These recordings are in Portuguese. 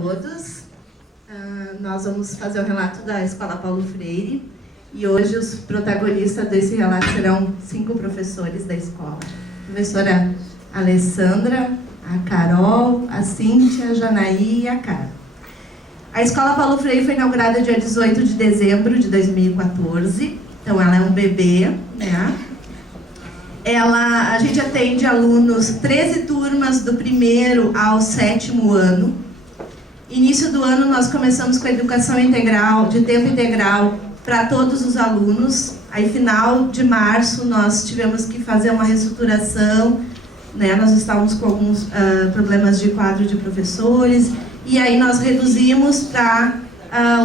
todos. Nós vamos fazer o relato da Escola Paulo Freire e hoje os protagonistas desse relato serão 5 professores da escola. A professora Alessandra, a Carol, a Cíntia, a Janaí e a Cara. A Escola Paulo Freire foi inaugurada dia 18 de dezembro de 2014, então ela é um bebê, né? A gente atende alunos, 13 turmas do 1º ao 7º ano. Início do ano nós começamos com a educação integral, de tempo integral, para todos os alunos. Aí final de março nós tivemos que fazer uma reestruturação, né? Nós estávamos com alguns problemas de quadro de professores, e aí nós reduzimos para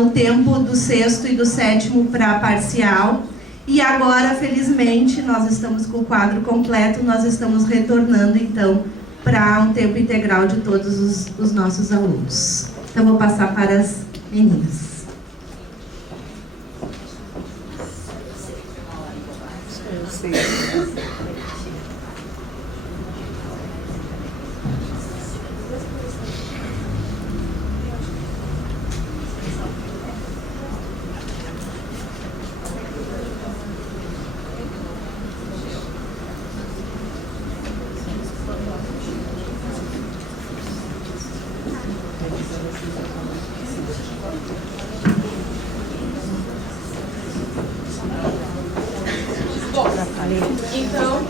o tempo do 6º e do 7º para parcial. E agora, felizmente, nós estamos com o quadro completo, nós estamos retornando, então, para um tempo integral de todos os nossos alunos. Então, vou passar para as meninas. Então,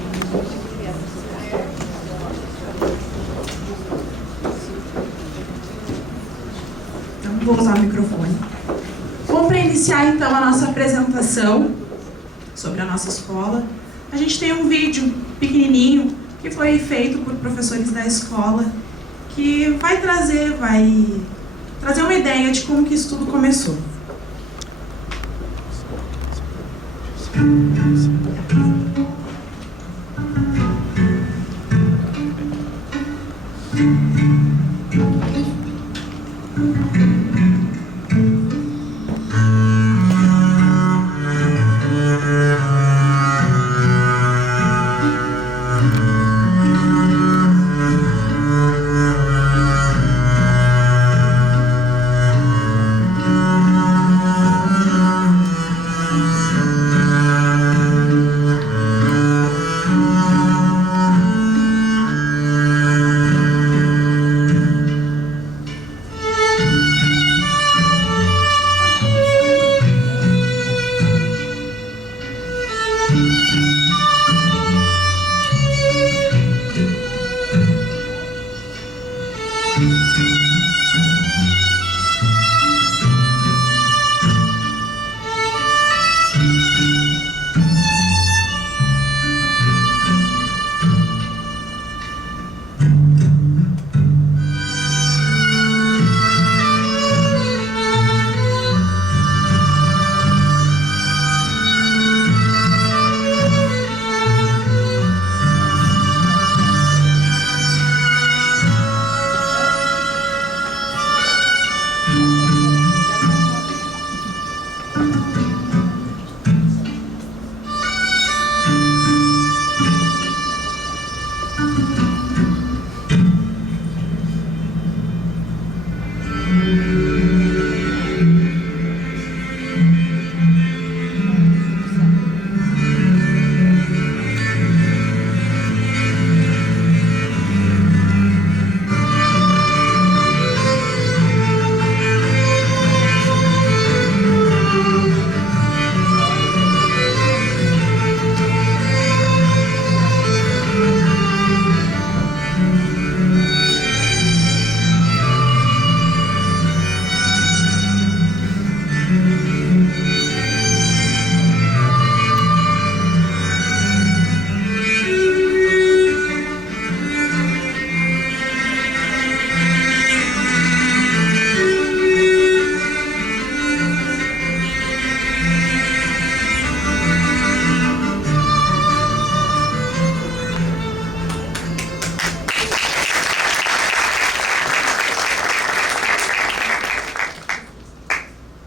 vou usar o microfone. Bom, para iniciar então a nossa apresentação sobre a nossa escola, a gente tem um vídeo pequenininho que foi feito por professores da escola que vai trazer uma ideia de como que isso tudo começou.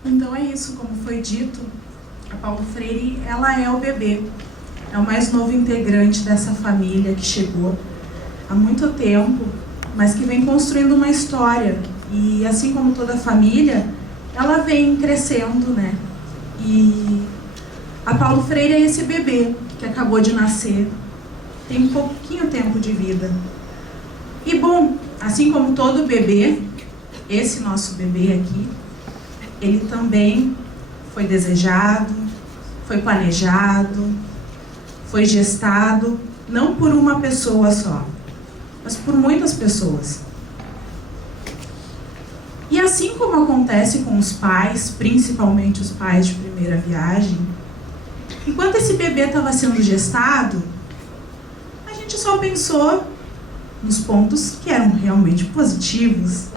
Então é isso, como foi dito, a Paulo Freire, ela é o bebê, é o mais novo integrante dessa família que chegou há muito tempo, mas que vem construindo uma história E assim como toda família, ela vem crescendo, né? E a Paulo Freire é esse bebê que acabou de nascer, tem um pouquinho tempo de vida. E bom, assim como todo bebê, esse nosso bebê aqui, ele também foi desejado, foi planejado, foi gestado, não por uma pessoa só, mas por muitas pessoas. E assim como acontece com os pais, principalmente os pais de primeira viagem, enquanto esse bebê estava sendo gestado, a gente só pensou nos pontos que eram realmente positivos,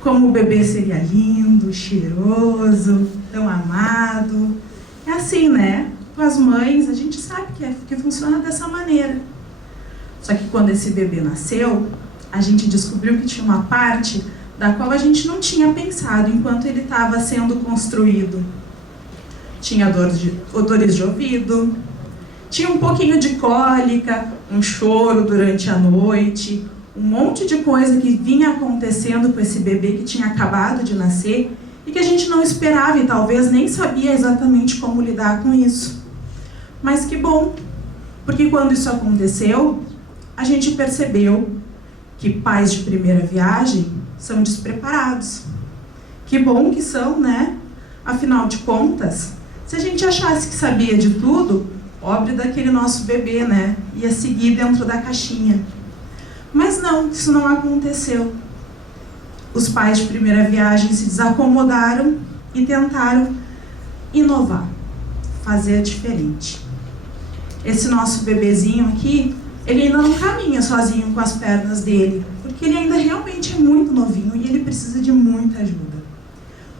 como o bebê seria lindo, cheiroso, tão amado. É assim, né? Com as mães, a gente sabe que funciona dessa maneira. Só que quando esse bebê nasceu, a gente descobriu que tinha uma parte da qual a gente não tinha pensado enquanto ele estava sendo construído. Tinha dores de ouvido, tinha um pouquinho de cólica, um choro durante a noite, um monte de coisa que vinha acontecendo com esse bebê que tinha acabado de nascer e que a gente não esperava e talvez nem sabia exatamente como lidar com isso. Mas que bom, porque quando isso aconteceu, a gente percebeu que pais de primeira viagem são despreparados. Que bom que são, né? Afinal de contas, se a gente achasse que sabia de tudo, pobre daquele nosso bebê, né? Ia seguir dentro da caixinha. Mas não, isso não aconteceu. Os pais de primeira viagem se desacomodaram e tentaram inovar, fazer diferente. Esse nosso bebezinho aqui, ele ainda não caminha sozinho com as pernas dele, porque ele ainda realmente é muito novinho e ele precisa de muita ajuda.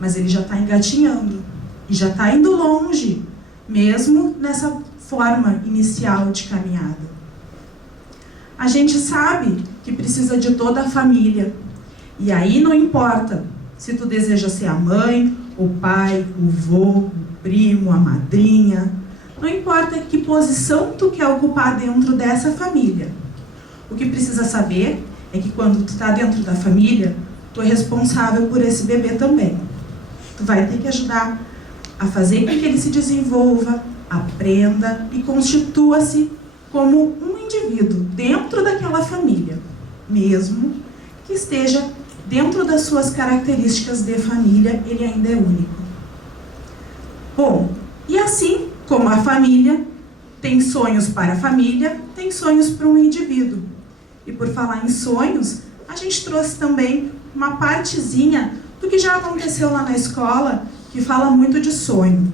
Mas ele já está engatinhando e já está indo longe, mesmo nessa forma inicial de caminhada. A gente sabe que precisa de toda a família. E aí não importa se tu deseja ser a mãe, o pai, o vô, o primo, a madrinha. Não importa que posição tu quer ocupar dentro dessa família. O que precisa saber é que quando tu está dentro da família, tu é responsável por esse bebê também. Tu vai ter que ajudar a fazer com que ele se desenvolva, aprenda e constitua-se como um indivíduo dentro daquela família, mesmo que esteja dentro das suas características de família, ele ainda é único. Bom, e assim como a família tem sonhos para a família, tem sonhos para um indivíduo. E por falar em sonhos, a gente trouxe também uma partezinha do que já aconteceu lá na escola, que fala muito de sonho.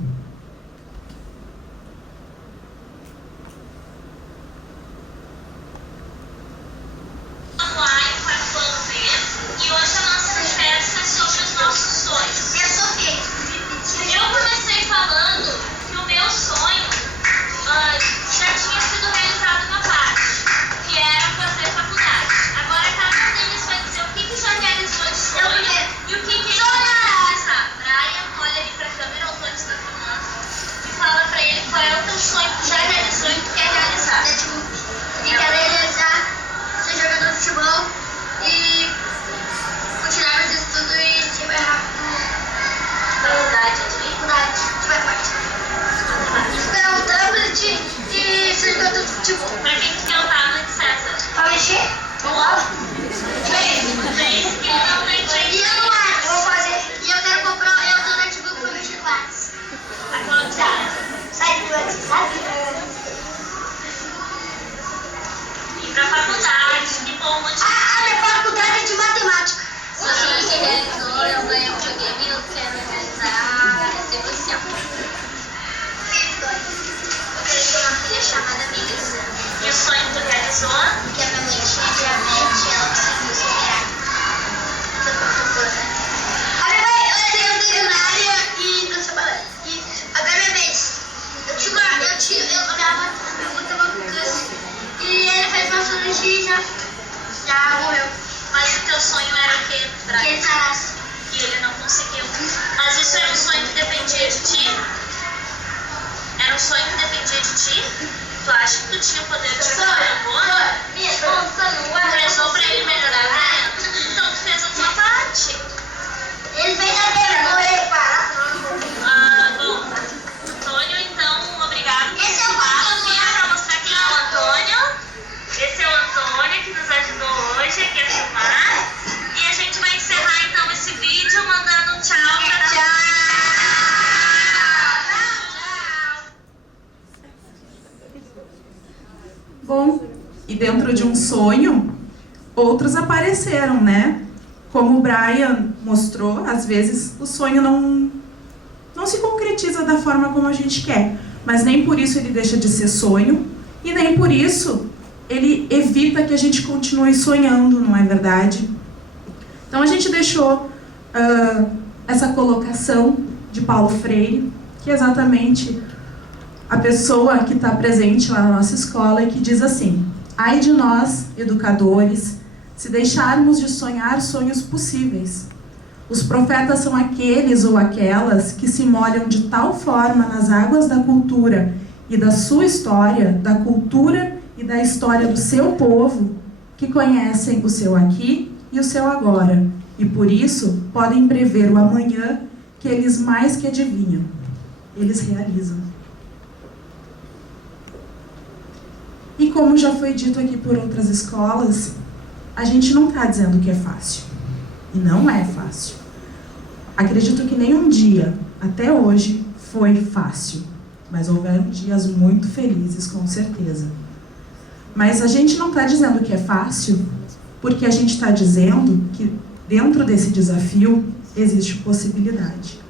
Pra quem que quer o tablet, César? Pra mexer? Vamos lá? E eu não acho, eu vou fazer. E eu quero comprar, eu tô no notebook pra mexer com elas. Tá quanto? Sai do WhatsApp. E pra faculdade, que bom. A minha faculdade é de matemática. Se você realizou, eu ganhei um videogame, eu quero realizar esse social. Eu quero ter uma filha chamada Melissa. E o sonho que tu realizou? Que a minha mãe tinha diabetes e ela conseguiu superar. A minha mãe, ela tem veterinária e não trabalha. E agora é minha vez. Minha avó tava com câncer. E ele fez uma cirurgia e já morreu. Mas o teu sonho era o quê? Que ele sarasse. E ele não conseguiu. Mas isso era um sonho que dependia de ti? Era um sonho que dependia de ti? Tu acha que tu tinha o poder de ficar boa? Tu rezou pra ele melhorar, né? Então tu fez a tua parte. dentro de um sonho, outros apareceram, né? Como o Brian mostrou, às vezes o sonho não se concretiza da forma como a gente quer, mas nem por isso ele deixa de ser sonho e nem por isso ele evita que a gente continue sonhando, não é verdade? Então a gente deixou essa colocação de Paulo Freire, que é exatamente a pessoa que está presente lá na nossa escola e que diz assim: ai de nós, educadores, se deixarmos de sonhar sonhos possíveis. Os profetas são aqueles ou aquelas que se molham de tal forma nas águas da cultura e da sua história, da cultura e da história do seu povo, que conhecem o seu aqui e o seu agora, e por isso podem prever o amanhã que eles mais que adivinham, eles realizam. E como já foi dito aqui por outras escolas, a gente não está dizendo que é fácil. E não é fácil. Acredito que nenhum dia, até hoje, foi fácil. Mas houveram dias muito felizes, com certeza. Mas a gente não está dizendo que é fácil, porque a gente está dizendo que dentro desse desafio existe possibilidade.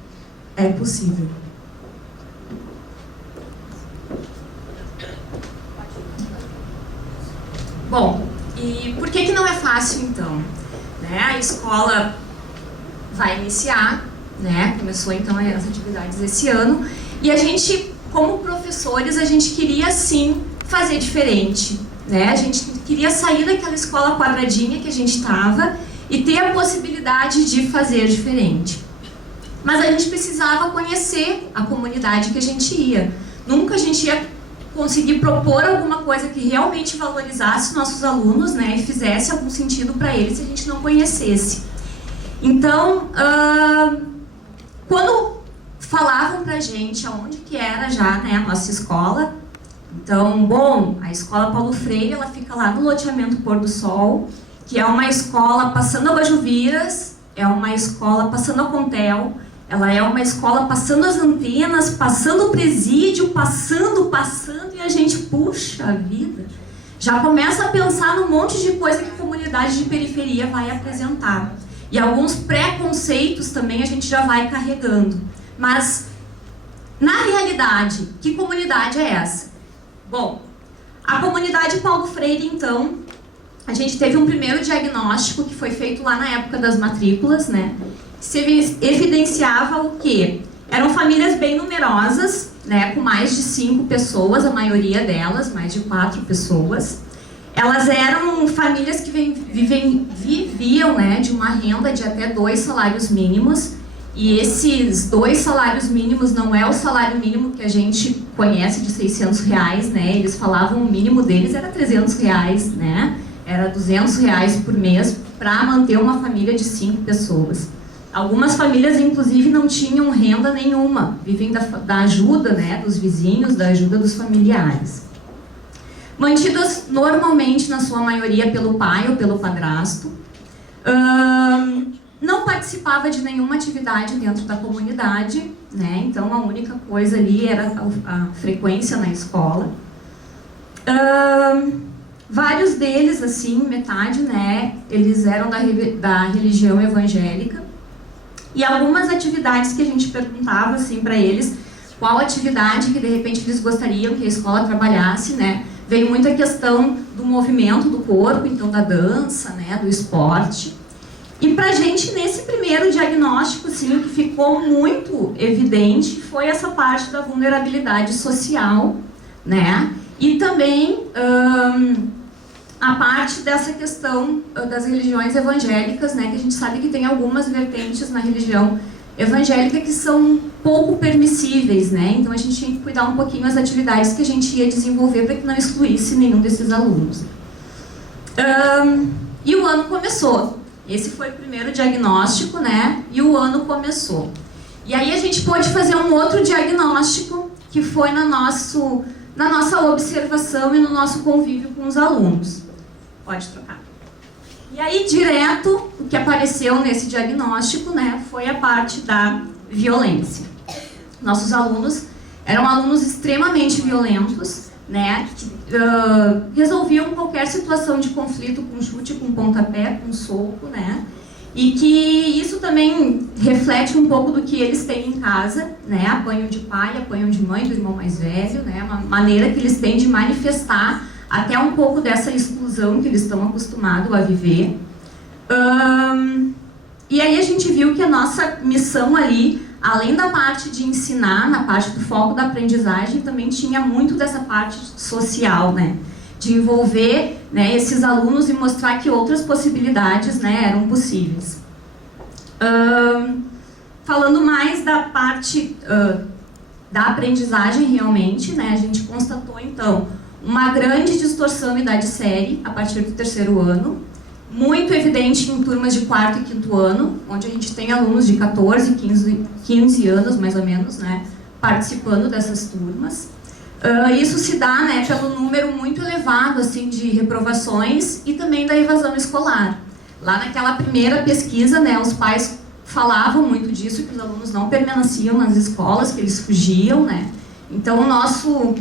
É possível. Bom, e por que não é fácil então? Né? A escola vai iniciar, né? Começou então as atividades esse ano, e a gente, como professores, a gente queria sim fazer diferente, né? A gente queria sair daquela escola quadradinha que a gente estava e ter a possibilidade de fazer diferente. Mas a gente precisava conhecer a comunidade que a gente ia. Nunca a gente ia conseguir propor alguma coisa que realmente valorizasse nossos alunos, né, e fizesse algum sentido para eles se a gente não conhecesse. Então, quando falavam pra gente aonde que era já, né, a nossa escola, então, bom, a Escola Paulo Freire, ela fica lá no loteamento Pôr do Sol, que é uma escola passando a Guajuviras, é uma escola passando a Contel, ela é uma escola passando as antenas, passando o presídio, passando, e a gente, puxa a vida, já começa a pensar num monte de coisa que a comunidade de periferia vai apresentar. E alguns preconceitos também a gente já vai carregando. Mas, na realidade, que comunidade é essa? Bom, a comunidade Paulo Freire, então, a gente teve um primeiro diagnóstico que foi feito lá na época das matrículas, né? Se evidenciava o quê? Eram famílias bem numerosas, né, com mais de 5 pessoas, a maioria delas, mais de 4 pessoas. Elas eram famílias que viviam, né, de uma renda de até 2 salários mínimos, e esses 2 salários mínimos não é o salário mínimo que a gente conhece de R$600, né? Eles falavam o mínimo deles era R$300, né? Era R$200 por mês para manter uma família de 5 pessoas. Algumas famílias, inclusive, não tinham renda nenhuma, vivem da ajuda, né, dos vizinhos, da ajuda dos familiares. Mantidas normalmente, na sua maioria, pelo pai ou pelo padrasto. Não participava de nenhuma atividade dentro da comunidade, né, então a única coisa ali era a frequência na escola. Vários deles, assim, metade, né, eles eram da religião evangélica. E algumas atividades que a gente perguntava assim para eles, qual atividade que de repente eles gostariam que a escola trabalhasse, né? Veio muito a questão do movimento do corpo, então da dança, né, do esporte. E pra gente, nesse primeiro diagnóstico, assim, o que ficou muito evidente foi essa parte da vulnerabilidade social, né? E também a parte dessa questão das religiões evangélicas, né, que a gente sabe que tem algumas vertentes na religião evangélica que são pouco permissíveis, né, então a gente tinha que cuidar um pouquinho das atividades que a gente ia desenvolver para que não excluísse nenhum desses alunos. E o ano começou, esse foi o primeiro diagnóstico, né, e o ano começou. E aí a gente pôde fazer um outro diagnóstico, que foi na nossa observação e no nosso convívio com os alunos. Pode trocar. E aí, direto, o que apareceu nesse diagnóstico, né, foi a parte da violência. Nossos alunos eram alunos extremamente violentos, né, que resolviam qualquer situação de conflito com chute, com pontapé, com soco, né, e que isso também reflete um pouco do que eles têm em casa, né, apanham de pai, apanham de mãe, do irmão mais velho, né, uma maneira que eles têm de manifestar até um pouco dessa exclusão que eles estão acostumados a viver. E aí a gente viu que a nossa missão ali, além da parte de ensinar, na parte do foco da aprendizagem, também tinha muito dessa parte social, né? De envolver, né, esses alunos e mostrar que outras possibilidades, né, eram possíveis. Falando mais da parte da aprendizagem realmente, né, a gente constatou então uma grande distorção em idade série a partir do 3º ano, muito evidente em turmas de 4º e 5º ano, onde a gente tem alunos de 14, 15 anos, mais ou menos, né, participando dessas turmas. Isso se dá, né, pelo número muito elevado assim, de reprovações e também da evasão escolar. Lá naquela primeira pesquisa, né, os pais falavam muito disso, que os alunos não permaneciam nas escolas, que eles fugiam, né. Então, nossa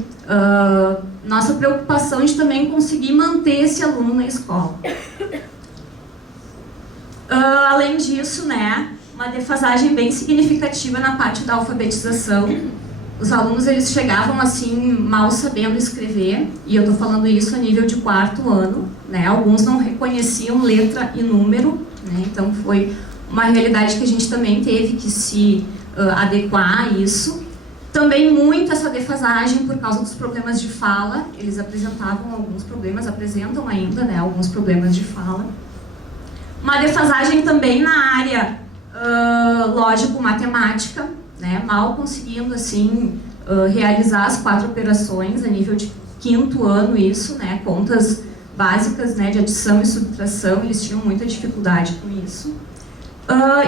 preocupação de também conseguir manter esse aluno na escola. Além disso, né, uma defasagem bem significativa na parte da alfabetização. Os alunos, eles chegavam assim, mal sabendo escrever, e eu estou falando isso a nível de 4º ano, né, alguns não reconheciam letra e número, né, então foi uma realidade que a gente também teve que se adequar a isso. Também muito essa defasagem por causa dos problemas de fala, eles apresentavam alguns problemas, apresentam ainda, né, alguns problemas de fala. Uma defasagem também na área lógico-matemática, né, mal conseguindo assim, realizar as 4 operações a nível de 5º ano, isso, né, contas básicas, né, de adição e subtração, eles tinham muita dificuldade com isso.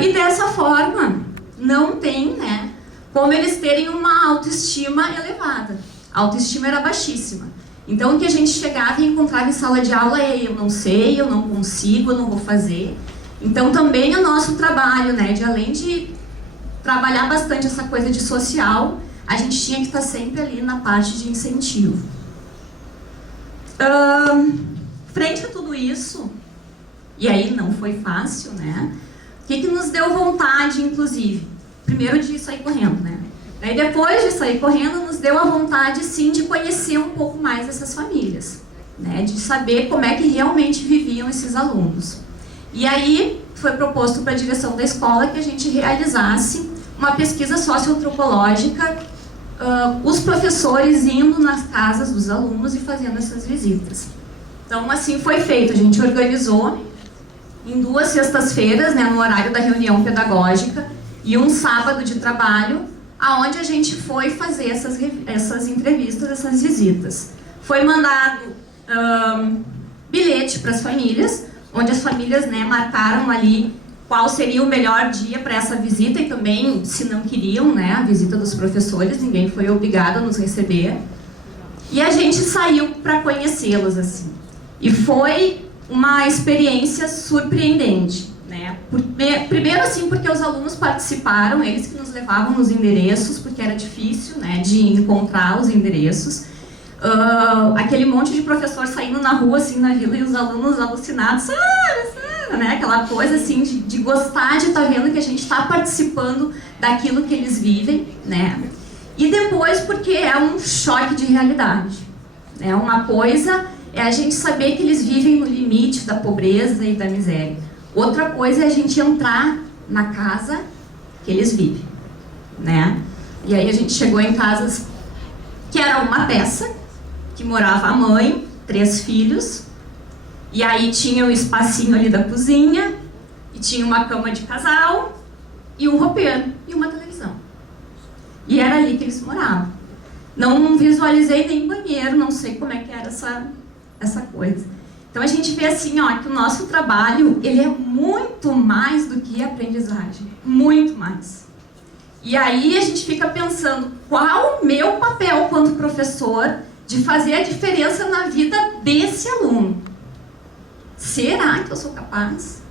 E dessa forma, não tem, né, como eles terem uma autoestima elevada. A autoestima era baixíssima. Então, o que a gente chegava e encontrava em sala de aula é: eu não sei, eu não consigo, eu não vou fazer. Então, também o nosso trabalho, né, de além de trabalhar bastante essa coisa de social, a gente tinha que estar sempre ali na parte de incentivo. Frente a tudo isso, e aí não foi fácil, né? O que nos deu vontade, inclusive? Primeiro de sair correndo, né? Daí depois de sair correndo, nos deu a vontade, sim, de conhecer um pouco mais essas famílias, né? De saber como é que realmente viviam esses alunos. E aí foi proposto para a direção da escola que a gente realizasse uma pesquisa socioantropológica, os professores indo nas casas dos alunos e fazendo essas visitas. Então, assim foi feito. A gente organizou em 2 sextas-feiras, né, no horário da reunião pedagógica, e um sábado de trabalho, aonde a gente foi fazer essas entrevistas, essas visitas. Foi mandado bilhete para as famílias, onde as famílias, né, marcaram ali qual seria o melhor dia para essa visita e também, se não queriam, né, a visita dos professores, ninguém foi obrigado a nos receber. E a gente saiu para conhecê-los, assim. E foi uma experiência surpreendente, né? Primeiro, assim, porque os alunos participaram, eles que nos levavam nos endereços, porque era difícil, né, de encontrar os endereços. Aquele monte de professor saindo na rua, assim, na vila, e os alunos alucinados, né? Aquela coisa, assim, de gostar de estar vendo que a gente está participando daquilo que eles vivem, né? E depois, porque é um choque de realidade, né? Uma coisa é a gente saber que eles vivem no limite da pobreza e da miséria. Outra coisa é a gente entrar na casa que eles vivem, né? E aí a gente chegou em casas que era uma peça, que morava a mãe, 3 filhos, e aí tinha o espacinho ali da cozinha, e tinha uma cama de casal, e um roupeiro, e uma televisão. E era ali que eles moravam. Não visualizei nem banheiro, não sei como é que era essa coisa. Então a gente vê assim, ó, que o nosso trabalho, ele é muito mais do que aprendizagem, muito mais. E aí a gente fica pensando, qual o meu papel quanto professor de fazer a diferença na vida desse aluno? Será que eu sou capaz?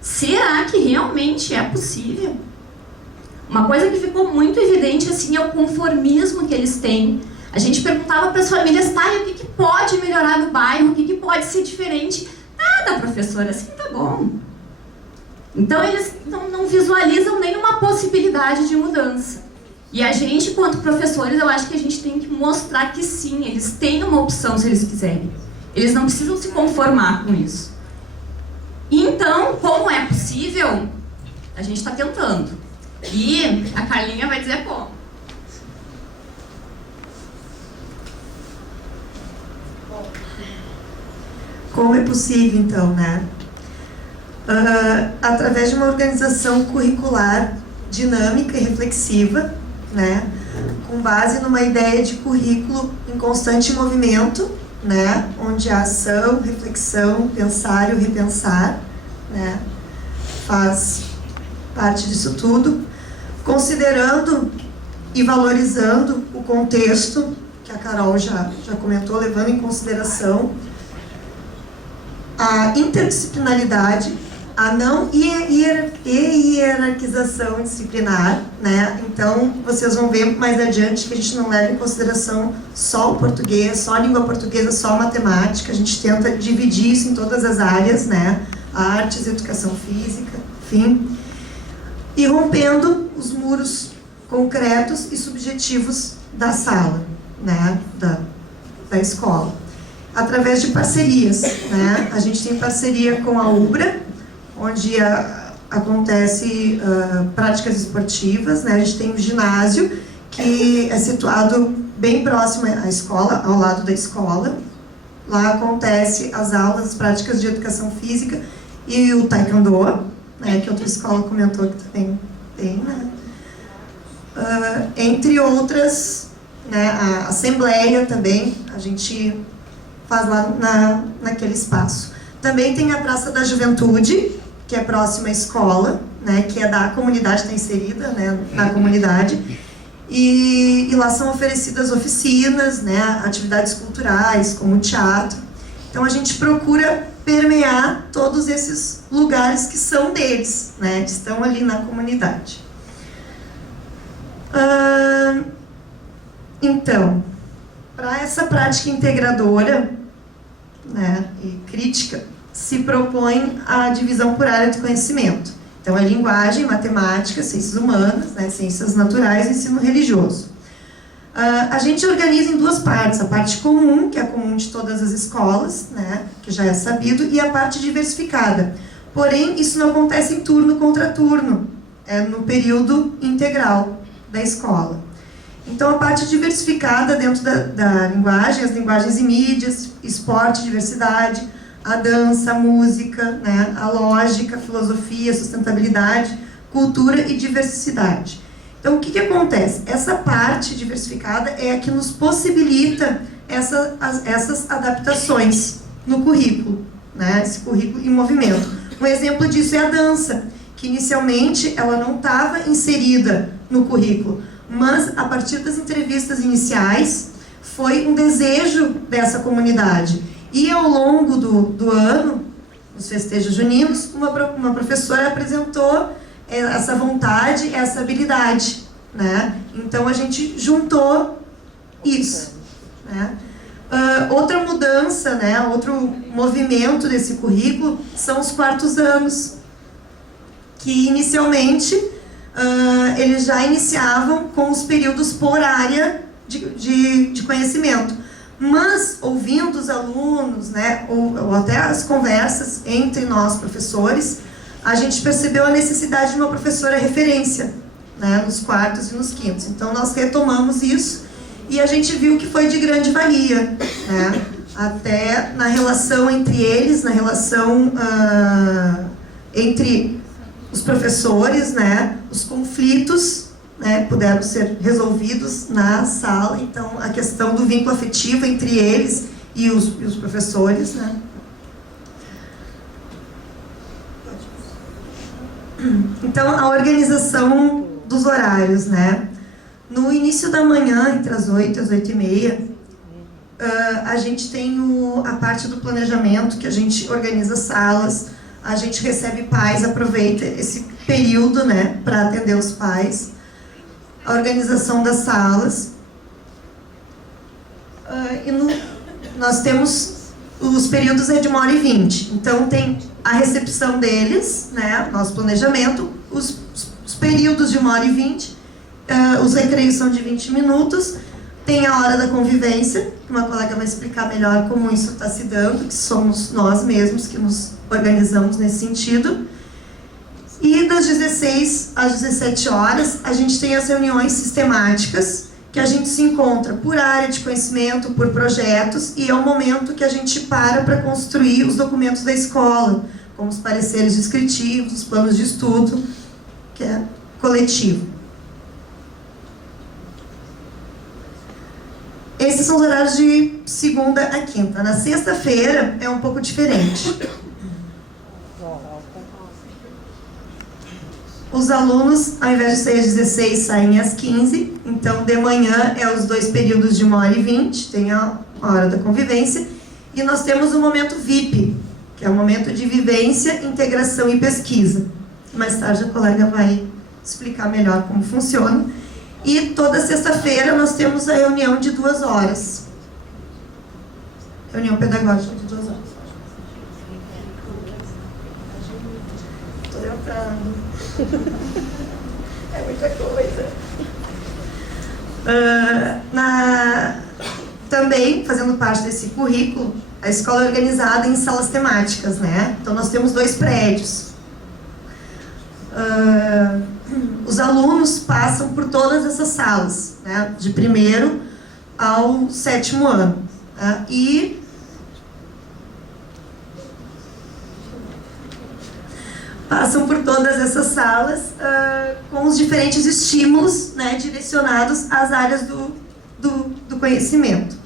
Será que realmente é possível? Uma coisa que ficou muito evidente assim é o conformismo que eles têm. A gente perguntava para as famílias, tá, e o que pode melhorar no bairro, o que pode ser diferente? Nada, professora, assim tá bom. Então eles não visualizam nenhuma possibilidade de mudança. E a gente, quanto professores, eu acho que a gente tem que mostrar que sim, eles têm uma opção se eles quiserem. Eles não precisam se conformar com isso. Então, como é possível, a gente está tentando. E a Carlinha vai dizer como. Como é possível, então, né? Através de uma organização curricular dinâmica e reflexiva, né? Com base numa ideia de currículo em constante movimento, né? Onde a ação, reflexão, pensar e o repensar, né? Faz parte disso tudo, considerando e valorizando o contexto, que a Carol já comentou, levando em consideração a interdisciplinaridade, a não hierarquização disciplinar, né? Então, vocês vão ver mais adiante que a gente não leva em consideração só o português, só a língua portuguesa, só a matemática. A gente tenta dividir isso em todas as áreas, né? Artes, educação física, enfim. E rompendo os muros concretos e subjetivos da sala, né? Da escola. Através de parcerias, né? A gente tem parceria com a UBRA, onde acontece práticas esportivas, né? A gente tem um ginásio que é situado bem próximo à escola, ao lado da escola. Lá acontece as aulas, as práticas de educação física e o taekwondo, né? Que outra escola comentou que também tem, né? Entre outras, né? A assembleia também, a gente faz lá naquele espaço. Também tem a Praça da Juventude, que é próxima à escola, né, que é da comunidade, está inserida, né, na comunidade, e lá são oferecidas oficinas, né, atividades culturais, como teatro. Então a gente procura permear todos esses lugares que são deles, né, estão ali na comunidade. Então, para essa prática integradora, né, e crítica, se propõe a divisão por área de conhecimento. Então, é linguagem, matemática, ciências humanas, né, ciências naturais e ensino religioso. A gente organiza em duas partes, a parte comum, que é comum de todas as escolas, né, que já é sabido, e a parte diversificada. Porém, isso não acontece em turno contra turno, é no período integral da escola. Então, a parte diversificada dentro da linguagem, as linguagens e mídias, esporte, diversidade, a dança, a música, né, a lógica, a filosofia, a sustentabilidade, cultura e diversidade. Então, o que acontece? Essa parte diversificada é a que nos possibilita essas adaptações no currículo, né, esse currículo em movimento. Um exemplo disso é a dança, que inicialmente ela não estava inserida no currículo, mas a partir das entrevistas iniciais foi um desejo dessa comunidade. E ao longo do ano, nos festejos juninos, uma professora apresentou essa vontade, essa habilidade, né? Então a gente juntou isso, né? Outra mudança, né? Outro movimento desse currículo são os quartos anos, que inicialmente eles já iniciavam com os períodos por área de conhecimento. Mas, ouvindo os alunos, né, ou até as conversas entre nós, professores, a gente percebeu a necessidade de uma professora referência, né, nos quartos e nos quintos. Então, nós retomamos isso e a gente viu que foi de grande valia, né, até na relação entre eles, na relação entre os professores, né, os conflitos, né, puderam ser resolvidos na sala. Então, a questão do vínculo afetivo entre eles e os professores, né. Então, a organização dos horários, né. No início da manhã, entre as 8 e as 8h30, a gente tem a parte do planejamento, que a gente organiza salas, a gente recebe pais, aproveita esse período, né, para atender os pais. A organização das salas. Nós temos os períodos de 1h20. Então, tem a recepção deles, né, nosso planejamento, os períodos de 1h20, os recreios são de 20 minutos, tem a hora da convivência, que uma colega vai explicar melhor como isso está se dando, que somos nós mesmos que nos organizamos nesse sentido. E das 16 às 17 horas, a gente tem as reuniões sistemáticas, que a gente se encontra por área de conhecimento, por projetos, e é o momento que a gente para construir os documentos da escola, como os pareceres descritivos, os planos de estudo, que é coletivo. Esses são os horários de segunda a quinta. Na sexta-feira é um pouco diferente. Os alunos, ao invés de sair às 16, saem às 15. Então, de manhã é os 2 períodos de 1h20, tem a hora da convivência. E nós temos o momento VIP, que é o momento de vivência, integração e pesquisa. Mais tarde a colega vai explicar melhor como funciona. E toda sexta-feira nós temos a reunião de 2 horas. Reunião pedagógica de 2 horas. Estou tentando. É muita coisa. Também, fazendo parte desse currículo, a escola é organizada em salas temáticas, né? Então nós temos 2 prédios. Os alunos passam por todas essas salas, né? De 1º ao 7º ano. Né? E passam por todas essas salas com os diferentes estímulos, né, direcionados às áreas do conhecimento.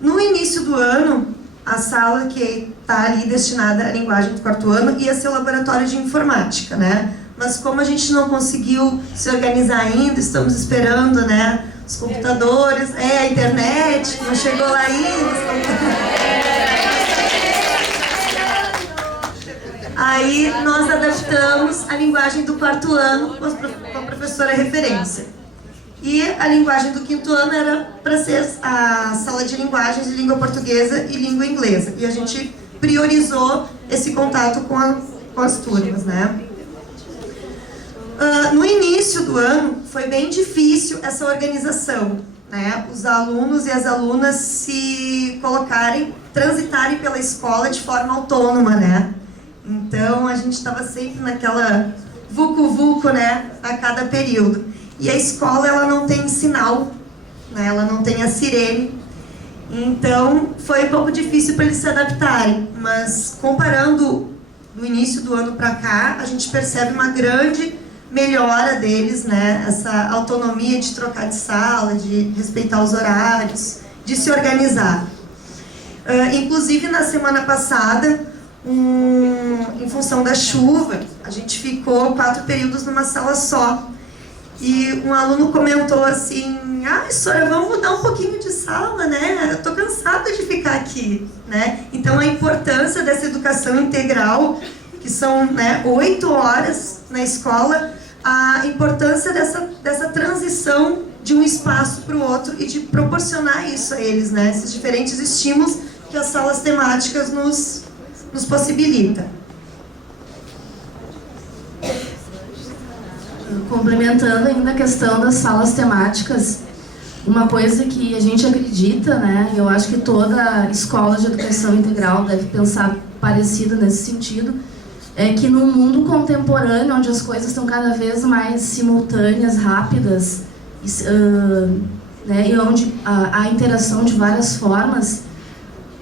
No início do ano, a sala que está ali destinada à linguagem do 4º ano ia ser o laboratório de informática, né? Mas como a gente não conseguiu se organizar ainda, estamos esperando, né, os computadores, a internet, não chegou lá ainda. Aí nós adaptamos a linguagem do 4º ano com a professora referência. E a linguagem do 5º ano era para ser a sala de linguagens de língua portuguesa e língua inglesa. E a gente priorizou esse contato com as turmas, né? No início do ano foi bem difícil essa organização, né? Os alunos e as alunas se colocarem, transitarem pela escola de forma autônoma, né? Então a gente estava sempre naquela vucu-vucu, né? A cada período. E a escola, ela não tem sinal, né? Ela não tem a sirene. Então foi um pouco difícil para eles se adaptarem, mas comparando do início do ano para cá, a gente percebe uma grande melhora deles, né? Essa autonomia de trocar de sala, de respeitar os horários, de se organizar. Inclusive, na semana passada, em função da chuva, a gente ficou 4 períodos numa sala só. E um aluno comentou assim, professora, vamos mudar um pouquinho de sala, né? Eu estou cansada de ficar aqui, né? Então, a importância dessa educação integral, que são, né, 8 horas na escola, a importância dessa transição de um espaço para o outro e de proporcionar isso a eles, né? Esses diferentes estímulos que as salas temáticas nos possibilitam. Complementando ainda a questão das salas temáticas, uma coisa que a gente acredita, né, eu acho que toda escola de educação integral deve pensar parecido nesse sentido, é que no mundo contemporâneo, onde as coisas estão cada vez mais simultâneas, rápidas, né, e onde há interação de várias formas,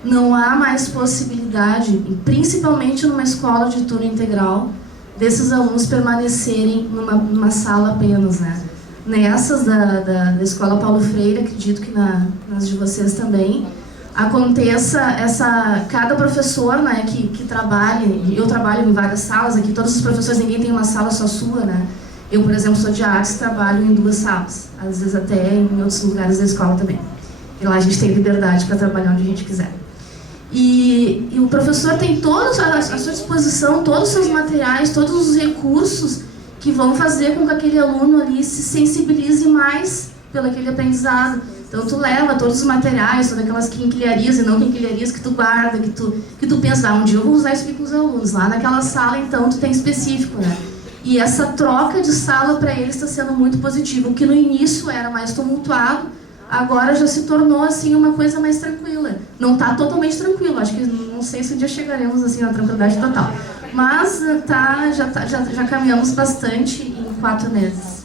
não há mais possibilidade, principalmente numa escola de turno integral, desses alunos permanecerem numa sala apenas, né? Nessas da Escola Paulo Freire, acredito que nas de vocês também, aconteça cada professor, né, que trabalhe, eu trabalho em várias salas aqui, todos os professores, ninguém tem uma sala só sua, né? Eu, por exemplo, sou de artes, trabalho em 2 salas, às vezes até em outros lugares da escola também. E lá a gente tem liberdade para trabalhar onde a gente quiser. E o professor tem todos à sua disposição, todos os seus materiais, todos os recursos que vão fazer com que aquele aluno ali se sensibilize mais pelo aquele aprendizado. Então tu leva todos os materiais, todas aquelas quinquilharias e não quinquilharias que tu guarda, que tu pensa, um dia eu vou usar isso aqui com os alunos. Lá naquela sala, então, tu tem específico, né? E essa troca de sala para eles está sendo muito positiva. O que no início era mais tumultuado, agora já se tornou assim uma coisa mais tranquila. Não está totalmente tranquilo, acho que não sei se um dia chegaremos assim na tranquilidade total. Mas já caminhamos bastante em 4 meses.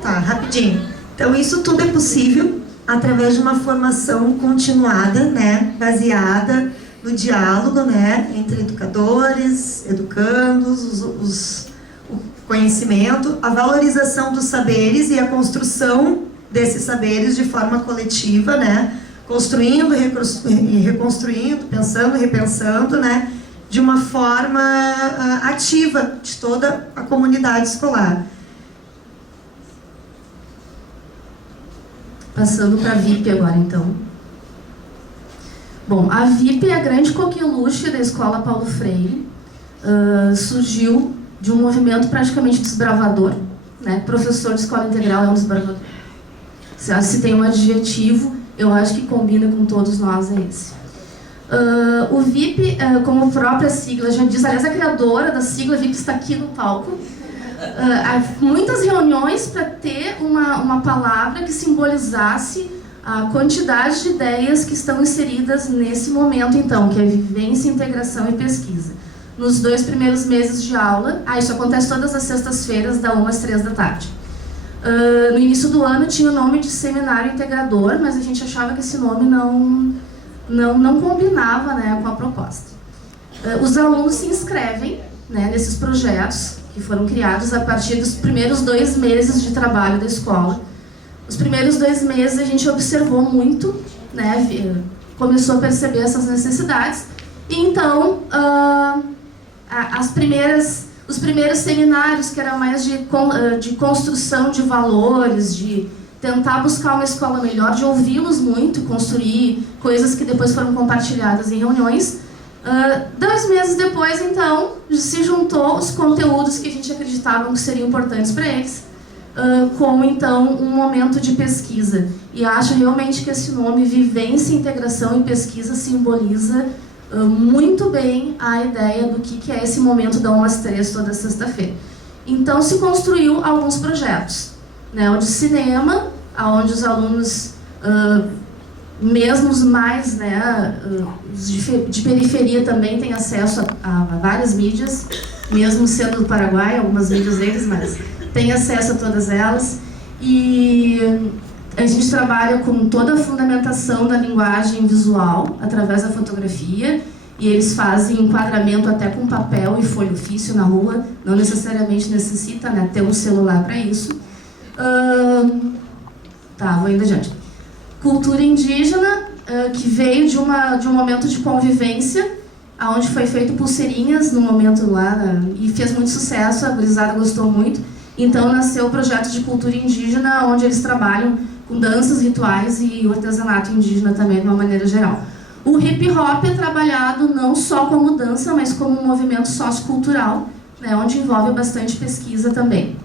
Tá, rapidinho. Então, isso tudo é possível através de uma formação continuada, né, baseada no diálogo, né, entre educadores, educandos, o conhecimento, a valorização dos saberes e a construção desses saberes de forma coletiva, né, construindo e reconstruindo, pensando e repensando, né, de uma forma ativa de toda a comunidade escolar. Passando para a VIP agora, então. Bom, a VIP é a grande coqueluche da Escola Paulo Freire. Surgiu de um movimento praticamente desbravador, né? Professor de escola integral é um desbravador. Se tem um adjetivo, eu acho que combina com todos nós, é esse. O VIP, como a própria sigla já diz, aliás, a criadora da sigla VIP está aqui no palco. Há muitas reuniões para ter uma palavra que simbolizasse a quantidade de ideias que estão inseridas nesse momento, então, que é vivência, integração e pesquisa. Nos 2 primeiros meses de aula, isso acontece todas as sextas-feiras, da 1 às 3 da tarde. No início do ano tinha o nome de Seminário Integrador, mas a gente achava que esse nome não combinava, né, com a proposta. Os alunos se inscrevem, né, nesses projetos que foram criados a partir dos primeiros 2 meses de trabalho da escola. Os primeiros 2 meses a gente observou muito, né, começou a perceber essas necessidades, e então os primeiros seminários, que era mais de construção de valores, de tentar buscar uma escola melhor, de ouvi-los muito, construir coisas que depois foram compartilhadas em reuniões. 2 meses depois, então, se juntou os conteúdos que a gente acreditava que seriam importantes para eles, como, então, um momento de pesquisa. E acho realmente que esse nome, Vivência, Integração e Pesquisa, simboliza muito bem a ideia do que é esse momento da 1 às 3, toda sexta-feira. Então, se construiu alguns projetos, né? O de cinema, onde os alunos... mesmo os mais, né, de periferia também têm acesso a várias mídias, mesmo sendo do Paraguai, algumas mídias deles, mas tem acesso a todas elas. E a gente trabalha com toda a fundamentação da linguagem visual, através da fotografia, e eles fazem enquadramento até com papel e folha ofício na rua, não necessariamente necessita, né, ter um celular para isso. Vou indo adiante. Cultura indígena, que veio de um momento de convivência, onde foi feito pulseirinhas no momento lá, e fez muito sucesso, a gurizada gostou muito. Então nasceu o projeto de cultura indígena, onde eles trabalham com danças, rituais e o artesanato indígena também, de uma maneira geral. O hip hop é trabalhado não só como dança, mas como um movimento sociocultural, né, onde envolve bastante pesquisa também.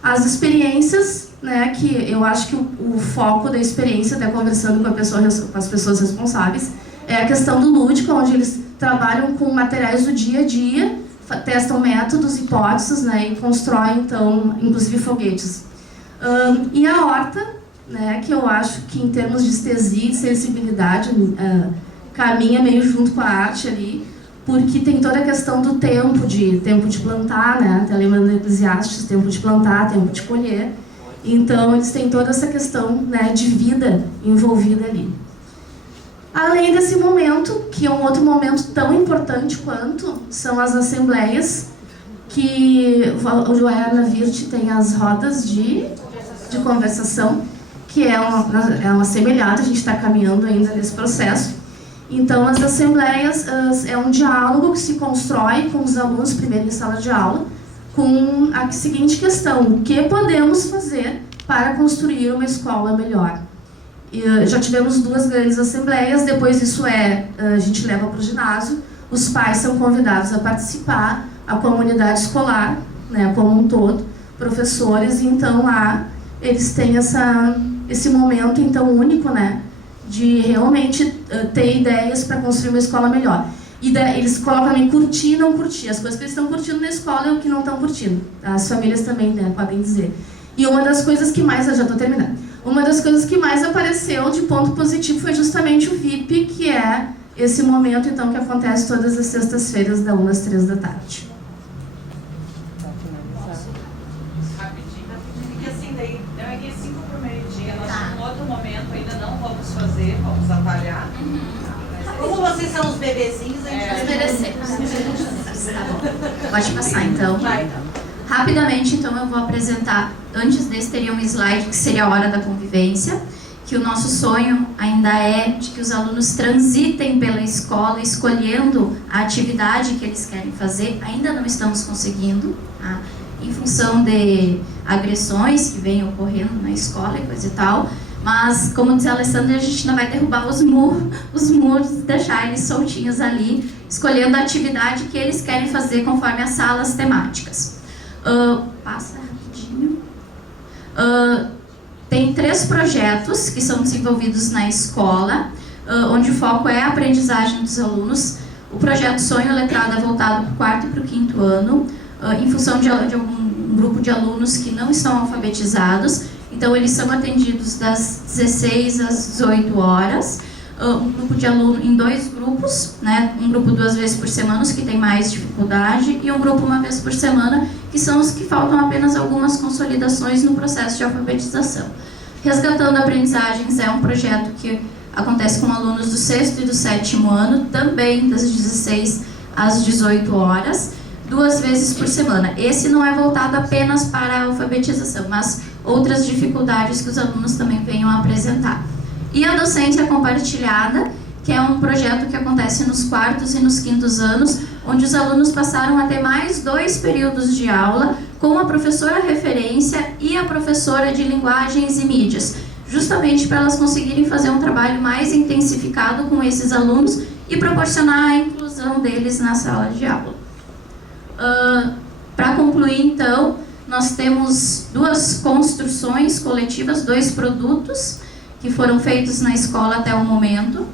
As experiências, né, que eu acho que o foco da experiência, até conversando com as pessoas responsáveis, é a questão do lúdico, onde eles trabalham com materiais do dia a dia, testam métodos, hipóteses, né, e constroem, então, inclusive foguetes. E a horta, né, que eu acho que em termos de estesia e sensibilidade, caminha meio junto com a arte ali, porque tem toda a questão do tempo de plantar, né, até lembrando do Eclesiastes, tempo de plantar, tempo de colher. Então, eles têm toda essa questão, né, de vida envolvida ali. Além desse momento, que é um outro momento tão importante quanto, são as assembleias, que o Joana Virt tem as rodas de conversação, que é uma semelhante, a gente está caminhando ainda nesse processo. Então, as assembleias é um diálogo que se constrói com os alunos, primeiro em sala de aula, com a seguinte questão: o que podemos fazer para construir uma escola melhor? E, já tivemos 2 grandes assembleias, depois isso a gente leva para o ginásio, os pais são convidados a participar, a comunidade escolar, né, como um todo, professores, e então lá eles têm esse momento então único, né, de realmente ter ideias para construir uma escola melhor. E eles colocam também curtir e não curtir. As coisas que eles estão curtindo na escola e o que não estão curtindo. As famílias também, né, podem dizer. E uma das coisas que mais, eu já estou terminando, uma das coisas que mais apareceu de ponto positivo foi justamente o VIP, que é esse momento então que acontece todas as sextas-feiras da 1 às 3 da tarde. Rapidinho, porque assim, daí eu aqui 5 para o meio-dia, nós em outro momento ainda não vamos fazer, vamos atalhar. Como vocês são os bebezinhos, a gente vai merecemos. Tá bom. Pode passar então. Rapidamente, então, eu vou apresentar, antes desse teria um slide que seria a hora da convivência, que o nosso sonho ainda é de que os alunos transitem pela escola escolhendo a atividade que eles querem fazer. Ainda não estamos conseguindo, tá? Em função de agressões que vêm ocorrendo na escola e coisa e tal. Mas, como diz a Alessandra, a gente ainda vai derrubar os muros, deixar eles soltinhos ali, escolhendo a atividade que eles querem fazer conforme as salas temáticas. Passa rapidinho. Tem 3 projetos que são desenvolvidos na escola, onde o foco é a aprendizagem dos alunos. O projeto Sonho Letrado é voltado para o 4º e para o 5º ano, em função de um grupo de alunos que não estão alfabetizados. Então, eles são atendidos das 16 às 18 horas. Um grupo de aluno em 2 grupos, né? Um grupo 2 vezes por semana, os que têm mais dificuldade, e um grupo 1 vez por semana, que são os que faltam apenas algumas consolidações no processo de alfabetização. Resgatando Aprendizagens é um projeto que acontece com alunos do 6º e do 7º ano, também das 16 às 18 horas, 2 vezes por semana. Esse não é voltado apenas para a alfabetização, mas outras dificuldades que os alunos também venham a apresentar. E a docência compartilhada, que é um projeto que acontece nos 4º e nos 5º anos, onde os alunos passaram a ter mais 2 períodos de aula com a professora referência e a professora de linguagens e mídias, justamente para elas conseguirem fazer um trabalho mais intensificado com esses alunos e proporcionar a inclusão deles na sala de aula. Para concluir, então, nós temos 2 construções coletivas, 2 produtos que foram feitos na escola até o momento,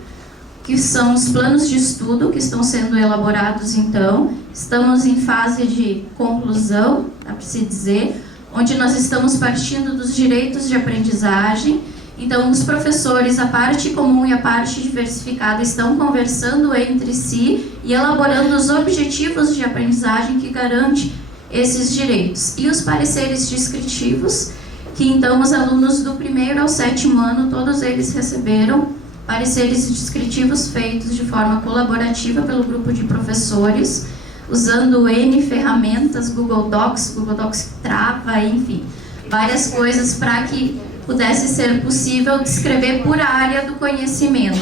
que são os planos de estudo que estão sendo elaborados então. Estamos em fase de conclusão, dá para se dizer, onde nós estamos partindo dos direitos de aprendizagem. Então, os professores, a parte comum e a parte diversificada, estão conversando entre si e elaborando os objetivos de aprendizagem que garante esses direitos. E os pareceres descritivos, que então os alunos do 1º ao 7º ano, todos eles receberam pareceres descritivos feitos de forma colaborativa pelo grupo de professores, usando N ferramentas, Google Docs que trava, enfim, várias coisas para que pudesse ser possível descrever por área do conhecimento,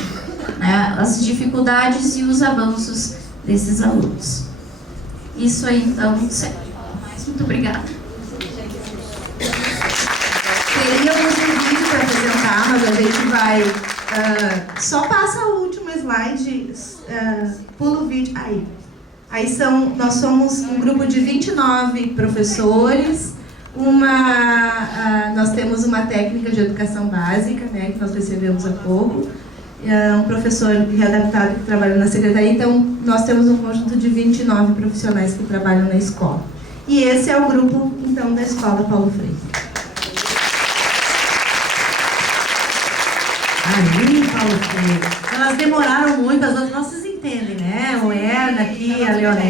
né, as dificuldades e os avanços desses alunos. Isso aí, então, muito obrigada. Teríamos um vídeo para apresentar, mas a gente vai... só passa o último slide, pula o vídeo. Aí nós somos um grupo de 29 professores, nós temos uma técnica de educação básica, né, que nós recebemos há pouco, um professor readaptado que trabalha na secretaria. Então, nós temos um conjunto de 29 profissionais que trabalham na escola. E esse é o grupo, então, da Escola Paulo Freire. Ali, Paulo Freire. Elas demoraram muito, as outras, vocês entendem, né? O Erna aqui, a Leonel.